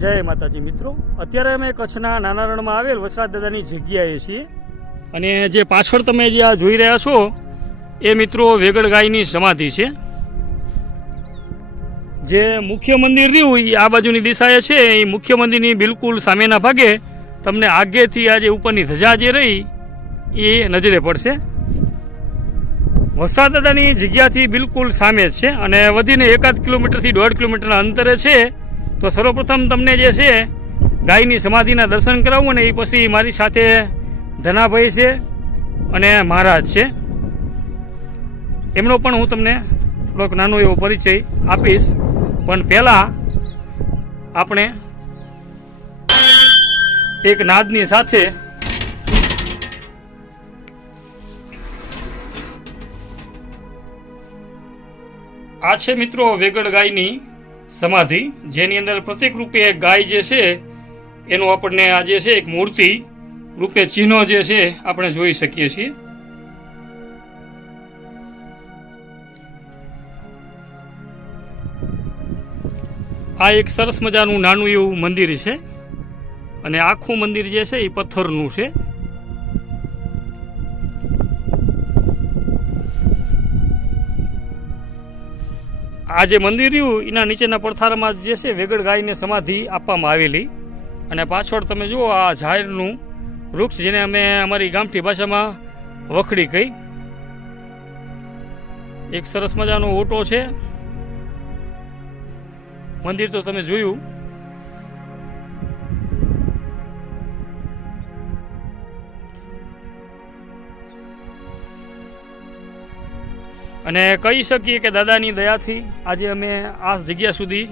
જય માતાજી મિત્રો. અત્યારે અમે કચ્છના નાના રણમાં આવેલ વસરાજ દાદાની જગ્યાએ છીએ. અને જે પાછળ તમે જે આ જોઈ રહ્યા છો, એ મિત્રો વેગડ ગાયની સમાધિ છે. જે મુખ્ય મંદિર રહ્યું એ આ બાજુની દિશાએ છે. એ મુખ્ય મંદિરની બિલકુલ સામેના ભાગે તમને આગેથી આ જે ઉપરની ધજા જે રહી, એ નજરે પડશે. વસરાજ દાદાની જગ્યાથી બિલકુલ સામે છે અને વધીને એકાદ કિલોમીટરથી દોઢ કિલોમીટરના અંતરે છે. તો સર્વપ્રથમ તમને જે છે, ગાયની સમાધિના દર્શન કરાવું ને એ પછી મારી સાથે ધનાભાઈ છે અને મહારાજ છે. એમનો પણ હું તમને થોડોક નાનો એવો પરિચય આપીશ. પણ પહેલાં આપણે એક નાદની સાથે આ છે મિત્રો વેગડ ગાયની સમાધિ, જેની અંદર પ્રતિક રૂપે ગાય જે છે, એનું આપણને આ જે છે એક મૂર્તિ રૂપે ચિહ્નો જે છે, આપણે જોઈ શકીએ છીએ. આ એક સરસ મજાનું નાનું એવું મંદિર છે. અને આખું મંદિર જે છે, એ પથ્થરનું છે. આ જે મંદિર રહ્યું, એના નીચેના પડથારામાં જે છે વેગડ ગાયને સમાધિ આપવામાં આવેલી. અને પાછળ તમે જુઓ આ ઝાડનું વૃક્ષ જેને અમે અમારી ગામઠી ભાષામાં વખડી કહી. એક સરસ મજાનો ઓટો છે. મંદિર તો તમે જોયું. અને કહી શકીએ કે દાદાની દયાથી આજે અમે આ જગ્યા સુધી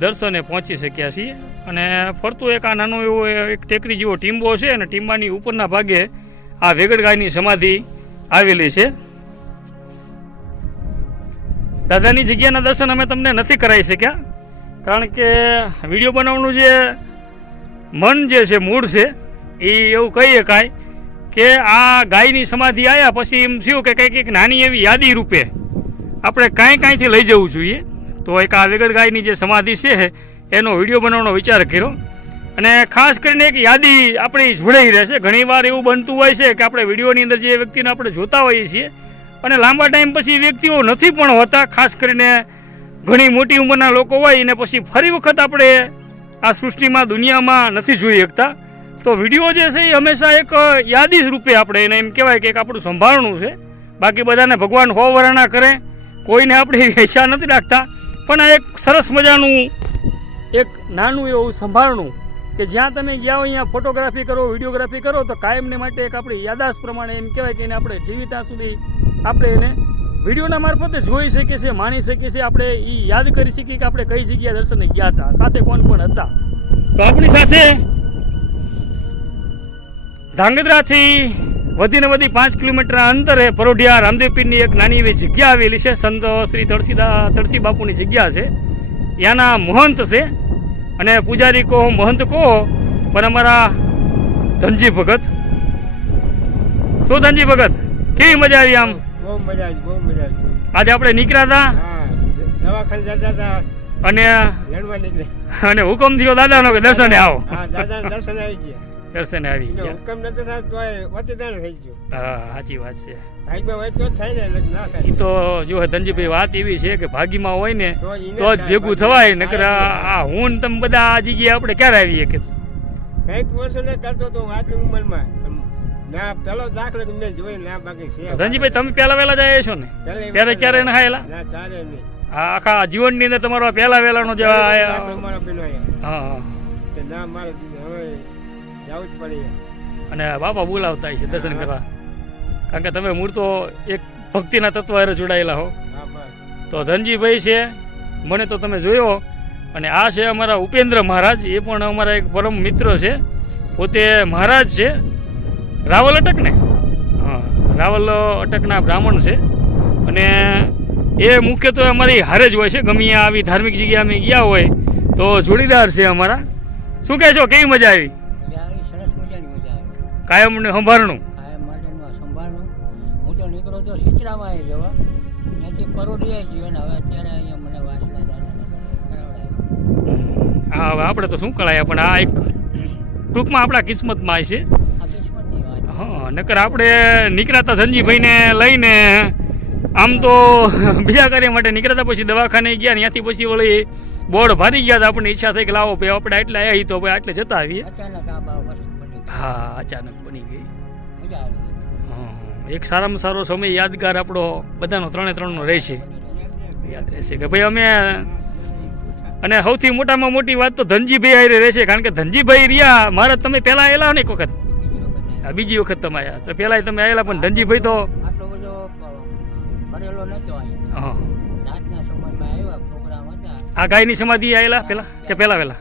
દર્શને પહોંચી શક્યા છીએ. અને ફરતું એક આ નાનો એવો એક ટેકરી જેવો ટીમ્બો છે અને ટીમ્બાની ઉપરના ભાગે આ વેગડ ગાયની સમાધિ આવેલી છે. દાદાની જગ્યાના દર્શન અમે તમને નથી કરાવી શક્યા, કારણ કે વીડિયો બનાવવાનું જે મન જે છે, મૂળ છે, એ એવું કહી શકાય કે આ ગાયની સમાધિ આવ્યા પછી એમ થયું કે કંઈક એક નાની એવી યાદી રૂપે આપણે કાંઈ કાંઈથી લઈ જવું જોઈએ. તો એક આ વેગડ ગાયની જે સમાધિ છે, એનો વીડિયો બનાવવાનો વિચાર કર્યો. અને ખાસ કરીને એક યાદી આપણી જોડાઈ રહેશે ઘણીવાર એવું બનતું હોય છે કે આપણે વિડીયોની અંદર જે વ્યક્તિને આપણે જોતા હોઈએ છીએ અને લાંબા ટાઈમ પછી વ્યક્તિઓ નથી પણ હોતા. ખાસ કરીને ઘણી મોટી ઉંમરના લોકો હોય અને પછી ફરી વખત આપણે આ સૃષ્ટિમાં દુનિયામાં નથી જોઈ શકતા. તો વીડિયો જે છે એ હંમેશા એક યાદી રૂપે આપણે એને એમ કહેવાય કે એક આપણું સંભાળણું છે. બાકી બધાને ભગવાન હો વરાણા કરે, કોઈને આપણે ઈચ્છા નથી રાખતા. પણ આ એક સરસ મજાનું, એક નાનું એવું સંભાળણું કે જ્યાં તમે ગયા હોય, અહીંયા ફોટોગ્રાફી કરો, વિડીયોગ્રાફી કરો, તો કાયમને માટે એક આપણી યાદાશ પ્રમાણે એમ કહેવાય કે એને આપણે જીવિતા સુધી આપણે એને વિડીયોના મારફતે જોઈ શકીએ છીએ, માણી શકીએ છીએ. આપણે એ યાદ કરી શકીએ કે આપણે કઈ જગ્યા દર્શને ગયા હતા, સાથે કોણ કોણ હતા. તો આપણી સાથે ધાંગધ્રાથી વધીને વધી પાંચ કિલોમીટરના અંતરે પરોઢિયા રામદેવપીરની એક નાની એવી જગ્યા આવેલી છે. સંત શ્રી તળસીદા તળસી બાપુની જગ્યા છે. ત્યાંના મહંત છે અને પૂજારી કહો મહંત કહો પણ અમારા ધનજી ભગત. શું ધનજી ભગત? કેવી મજા આવી આમ? બહુ મજા આવી બહુ મજા આવી. આજે આપણે નીકળ્યા હતા દવાખાને જતા હતા અને લડવા અને હુકમ થયો દાદાનો કે દર્શને આવો. હા દાદાને દર્શન આવી ગયા. દર્શને આવી ગયા. હુકમ નથી થાય તો વચેતાણ થઈ ગયો. હા સાચી વાત છે. ભાઈમાં હોય તો થાય ને ના થાય. તો જો ધનજીભાઈ વાત એવી છે કે ભાગીમાં હોય ને તો જ ભેગું થવાય નકર આ હું ને તમે બધા આ જગ્યાએ આપણે ક્યારે આવીએ કે? કંઈક વર્ષો ને કરતો તો આટલી ઉંમરમાં. ના પેલો દાખલો મેં જોઈ ના બાકી છે. ધનજીભાઈ તમે પહેલા વહેલા જ છો ને? ત્યારે ક્યારે ક્યારે નહાયેલા? ના ચારે નહીં આખા જીવનની અંદર તમારો પહેલા વેલાનો જે પેલો. હા હા. ના મારે હવે જવું જ પડે અને બાપા બોલાવતા છે દર્શન કરવા. કારણ કે તમે મૂળ તો એક ભક્તિના તત્વ હારે જોડાયેલા હો. તો ધનજીભાઈ છે મને તો તમે જોયો. અને આ છે અમારા ઉપેન્દ્ર મહારાજ એ પણ અમારા એક પરમ મિત્ર છે. પોતે મહારાજ છે. રાવલ અટકને? હા રાવલ અટકના બ્રાહ્મણ છે. અને એ મુખ્યત્વે અમારી હારે જ હોય છે. ગમે આવી ધાર્મિક જગ્યાએ અમે ગયા હોય તો જોડીદાર છે અમારા. શું કહે છો કેવી મજા આવી? મજા આવે કાયમ ને સંભાળનું કાયમ માટેનું સંભાળણું સંભાળનું હું તો નીકળો તો સિચડામાં આવી જવા. ત્યાંથી પરોઢિયા ગયો ને હવે અત્યારે અહીંયા મને વાસણા હા હવે આપણે તો શું કરાયા? પણ આ એક ટૂંકમાં આપણા કિસ્મતમાં છે. આ કિસ્મતની વાત હા નકર આપણે નીકળાતા ધનજીભાઈને લઈને આમ તો બીજા કાર્ય માટે નીકળતા પછી દવાખાને ગયા ત્યાંથી પછી વળી બોર્ડ ભારી ગયા તો આપણને ઈચ્છા થઈ કે લાવો ભાઈ આપણે આટલા આવી તો ભાઈ આટલે જતા આવીએ. હા અચાનક બની ગઈ. મજા આવી એક સારામાં સારો સમય યાદગાર આપણો બધાનો ત્રણે ત્રણનો રહેશે. યાદ રહેશે કે ભાઈ અમે અને સૌથી મોટામાં મોટી વાત તો ધનજીભાઈ રહેશે કારણ કે ધનજીભાઈ રહ્યા મારા તમે પહેલાં આવેલા ને એક વખત? બીજી વખત આ બીજી વખત તમે આવ્યા તો પહેલા તમે આવેલા પણ ધનજીભાઈ તો હા. આ ગાયની સમાધિ આવેલા પહેલાં? કે પહેલા પહેલા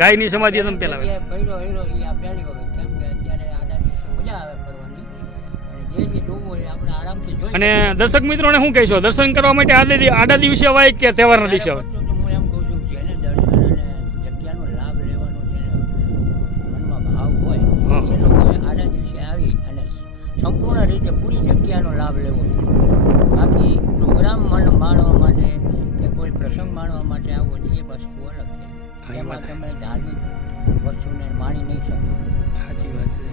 ગાયની સમાધિ તમે પહેલા પહેલા એ પહેલો. હીરો એ આ પહેલી વખત. કેમ કે અત્યારે આડા મજા આવે ફરવાની. અને દર્શક મિત્રોને શું કહીશો? દર્શન કરવા માટે આડે આડા દિવસે અવાય કે તહેવારના દિવસે અવાય? તો હું એમ કહું છું કે જેને દર્શન અને જગ્યાનો લાભ લેવાનો જેને મનમાં ભાવ હોય હા. આડા દિવસે આવી અને સંપૂર્ણ રીતે પૂરી જગ્યાનો લાભ લેવો. બાકી પ્રોગ્રામ મન માણવા માટે કે કોઈ પ્રસંગ માણવા માટે આવો જોઈએ એ એમાં તમે ધાર્મિક વસ્તુને માણી નહીં શકો સાચી વાત છે.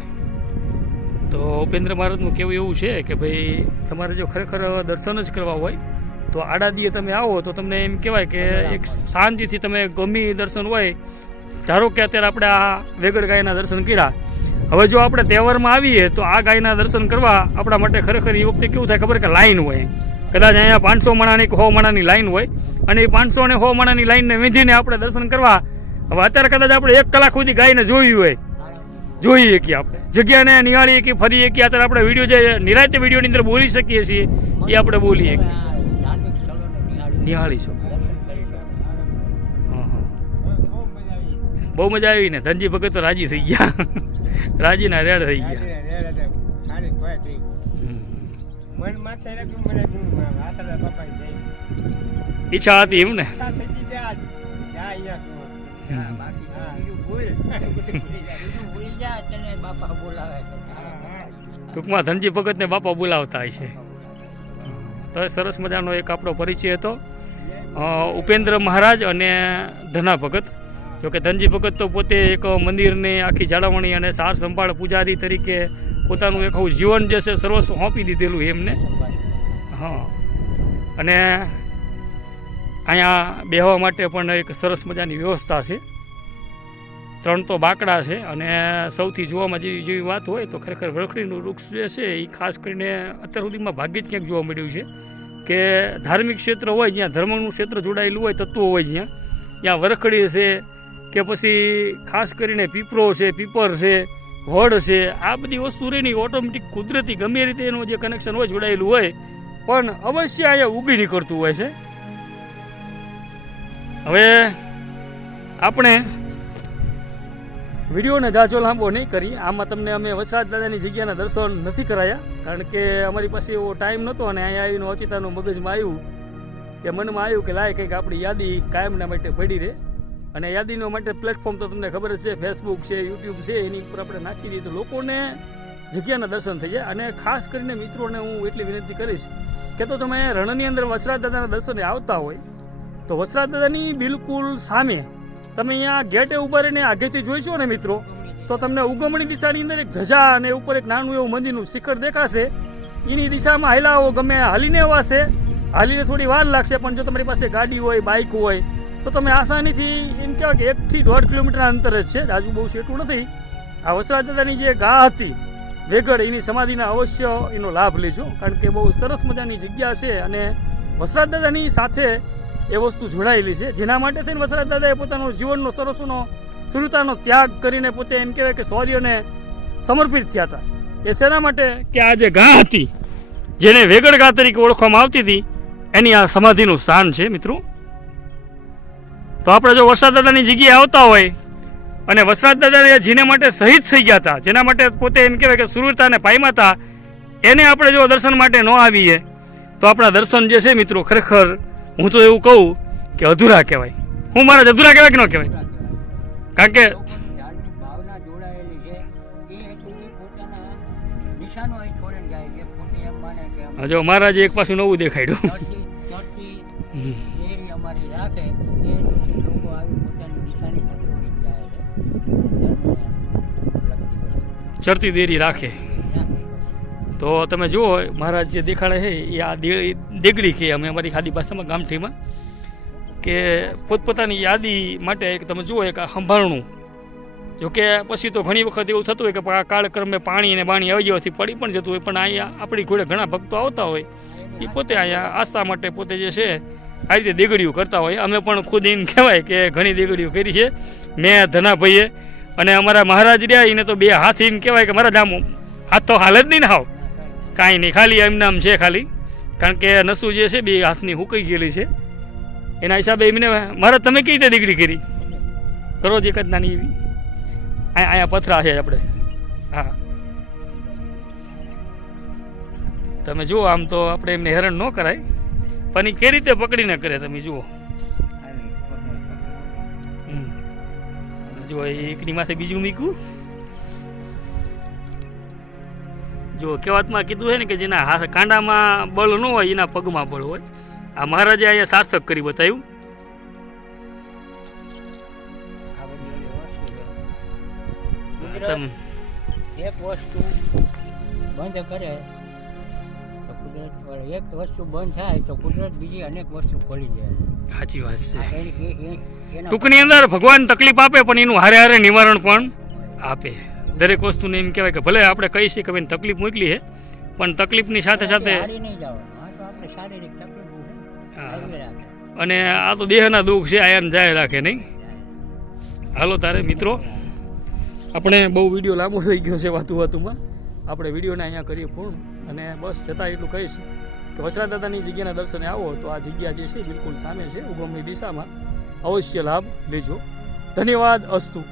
તો ઉપેન્દ્ર મહારાજનું કેવું એવું છે કે ભાઈ તમારે જો ખરેખર દર્શન જ કરવા હોય તો આડા દીએ તમે આવો તો તમને એમ કહેવાય કે એક શાંતિથી તમે ગમી દર્શન હોય. ધારો કે અત્યારે આપણે આ વેગડ ગાયના દર્શન કર્યા. હવે જો આપણે તહેવારમાં આવીએ તો આ ગાયના દર્શન કરવા આપણા માટે ખરેખર એ વખતે કેવું થાય ખબર કે લાઈન હોય. કદાચ અહીંયા પાંચસો માણાની સો માણાની લાઈન હોય અને એ પાંચસો ને સો માણાની લાઈનને વીંધીને આપણે દર્શન કરવા, હવે અત્યારે કદાચ આપણે એક કલાક સુધી ગાયને જોયું હોય, જોઈએ કે આપણે. જગ્યાને નિહાળીએ કે ફરીએ કે અત્યારે આપણે વીડિયો જે નિરાતે વિડીયોની અંદર બોલી શકીએ છીએ, એ આપણે બોલીએ સ્થળોને નિહાળી આવી બહુ મજા આવી ને ધનજી ભગત તો રાજી થઈ ગયા. રાજીના રેડ થઈ ગયા. મન માથે રાખ્યું મને આસરા બાપા જઈ ઈચ્છા હતી એમ ને? ઈચ્છા થઈ ગઈ ત્યાં. જા અહીંયા બાકી તો હા. બીજું ભૂલ. ભૂલી જા તને બાપા બોલાવે ટૂંકમાં ધનજી ભગતને બાપા બોલાવતા હોય છે તો સરસ મજાનો એક આપણો પરિચય હતો. ઉપેન્દ્ર મહારાજ અને ધના ભગત. જોકે ધનજી ભગત તો પોતે એક મંદિરની આખી જાળવણી અને સાર સંભાળ પૂજારી તરીકે પોતાનું એક આખું જીવન જે છે સર્વસ્વ સોંપી દીધેલું એમને. હા. અને અહીંયા બેહવા માટે પણ એક સરસ મજાની વ્યવસ્થા છે. ત્રણ તો બાકડા છે અને સૌથી જોવામાં જેવી જેવી વાત હોય તો ખરેખર વરખડીનું વૃક્ષ જે છે એ ખાસ કરીને અત્યાર સુધીમાં ભાગ્યે જ ક્યાંક જોવા મળ્યું છે કે ધાર્મિક ક્ષેત્ર હોય જ્યાં ધર્મનું ક્ષેત્ર જોડાયેલું હોય, તત્વો હોય જ્યાં, ત્યાં વરખડી છે કે પછી ખાસ કરીને પીપળો છે, પીપર છે વડ છે. આ બધી વસ્તુ રહીને ઓટોમેટિક કુદરતી ગમે રીતે એનું જે કનેક્શન હોય, જોડાયેલું હોય, પણ અવશ્ય અહીંયા ઉગી નીકળતું હોય છે. હવે આપણે વિડીયોને જાજો લાંબો નહીં કરી. આમાં તમને અમે વસરાજ દાદાની જગ્યાના દર્શન નથી કરાયા, કારણ કે અમારી પાસે એવો ટાઈમ નહોતો અને અહીંયા આવીને અચિતાનું મગજમાં આવ્યું કે મનમાં આવ્યું કે લાય કંઈક આપણી યાદી કાયમના માટે પડી રહે. અને યાદીનો માટે પ્લેટફોર્મ તો તમને ખબર જ છે ફેસબુક છે યુટ્યુબ છે, એની ઉપર આપણે નાખી દઈએ તો લોકોને જગ્યાના દર્શન થઈ જાય. અને ખાસ કરીને મિત્રોને હું એટલી વિનંતી કરીશ કે તો તમે રણની અંદર વસરાજ દાદાના દર્શને આવતા હોય, તો વસરાજ દાદાની બિલકુલ સામે તમે અહીંયા ગેટે ઉપર રહીને આગેથી જોઈશો ને મિત્રો, તો તમને ઉગમણી દિશાની અંદર એક ધજા અને ઉપર એક નાનું એવું મંદિરનું શિખર દેખાશે. એની દિશામાં હાલાઓ ગમે હાલીને વાસે હાલીને થોડી વાર લાગશે, પણ જો તમારી પાસે ગાડી હોય બાઇક હોય તો તમે આસાનીથી એમ કહેવાય કે એકથી દોઢ કિલોમીટરના અંતરે જ છે. આજુ બહુ સેટું નથી. આ વસરાજ દાદાની જે ગા હતી વેગડ એની સમાધિના અવશ્ય એનો લાભ લેજો. કારણ કે બહુ સરસ મજાની જગ્યા છે અને વસરાજ દાદાની સાથે એ વસ્તુ જોડાયેલી છે. જેના માટે થઈને વસરાજ દાદાએ પોતાનો જીવનનો સરસનો, સુરતાનો ત્યાગ કરીને પોતે એમ કહેવાય કે શૌર્યને સમર્પિત થયા હતા. એ શેના માટે? કે આ જે ગા હતી, જેને વેગડ ગા તરીકે ઓળખવામાં આવતી હતી, એની આ સમાધિનું સ્થાન છે મિત્રો. તો આપણે જો વરસાદ દાદાની જગ્યાએ આવતા હોય અને વરસાદ દાદા જેને માટે શહીદ થઈ ગયા હતા, જેના માટે પોતે એમ કહેવાય કે સુરતાને પામ્યા હતા, એને આપણે જો દર્શન માટે ન આવીએ, તો આપણા દર્શન જે છે મિત્રો ખરેખર હું તો એવું કહું કે અધૂરા કહેવાય. હું મારા અધૂરા કહેવાય કે ન કહેવાય? કારણ કે જો મહારાજે એક પાછું નવું દેખાડ્યું અમારી રાખે, એ દિવસે લોકો આવી પોતાની નિશાની પણ છોડી જાય છે. ચરતી દેરી રાખે. તો તમે જુઓ, મહારાજ જે દેખાડે છે, એ આ દેગડી કે અમે અમારી ખાદી ભાષામાં ગામઠીમાં, કે પોતપોતાની યાદી માટે એક તમે જુઓ, એક સંભાળણું જોકે પછી તો ઘણી વખત એવું થતું હોય કે આ કાળક્રમે પાણી અને બાણી આવી પડી પણ જતું હોય, પણ અહીંયા આપણી ઘોડે ઘણા ભક્તો આવતા હોય, એ પોતે અહીંયા આસ્થા માટે પોતે જે છે આ રીતે દેગડીઓ કરતા હોય. અમે પણ ખુદ એમ કહેવાય કે ઘણી દેગડીઓ કરી છે. મેં ધનાભાઈએ અને અમારા મહારાજ રહ્યા, એને તો બે હાથ એમ કહેવાય કે મારા આમ હાથ તો હાલ જ નહીં ને હાવ. કાંઈ નહીં, ખાલી એમ નામ છે ખાલી. કારણ કે નસું જે છે બે હાથની હુકાઈ ગયેલી છે. એના હિસાબે એમને મારા તમે કઈ રીતે દીકરી કરી? કરો એક જ નાની એવી. અહીંયા પથરા છે આપણે. હા. તમે જુઓ, આમ તો આપણે એમને હેરાન ન કરાય. પણ એ કઈ રીતે પકડીને કરે તમે જુઓ. જો એકની માથે બીજું મીકું જો કહેવાતમાં કીધું છે ને કે જેના હાથ કાંડામાં બળ ન હોય એના પગમાં બળ હોય. આ મહારાજે અહીંયા સાર્થક કરી બતાવ્યું. એક વસ્તુ બંધ કરે. કુદરત એક વસ્તુ બંધ થાય તો કુદરત બીજી અનેક વસ્તુ ખોલી જાય સાચી વાત છે. આ ટૂંકની અંદર ભગવાન તકલીફ આપે પણ એનું હારે હારે નિવારણ પણ આપે. દરેક વસ્તુને એમ કહેવાય કે ભલે આપણે કહી શકીએ કે ભાઈ તકલીફ મોકલી છે પણ તકલીફની સાથે સાથે આ અને આ તો દેહના દુઃખ છે આયાને જાય રાખે નહીં. હાલો તારે મિત્રો આપણે બહુ વીડિયો લાંબો થઈ ગયો છે વાતું વાતુમાં. આપણે વિડીયોને અહીંયા કરીએ પૂર્ણ. અને બસ જતાં એટલું કહીશ કે વસરા દાદાની જગ્યાના દર્શને આવો તો આ જગ્યા જે છે બિલકુલ સામે છે, ઉગમની દિશામાં. અવશ્ય લાભ લેજો. ધન્યવાદ અસ્તુ.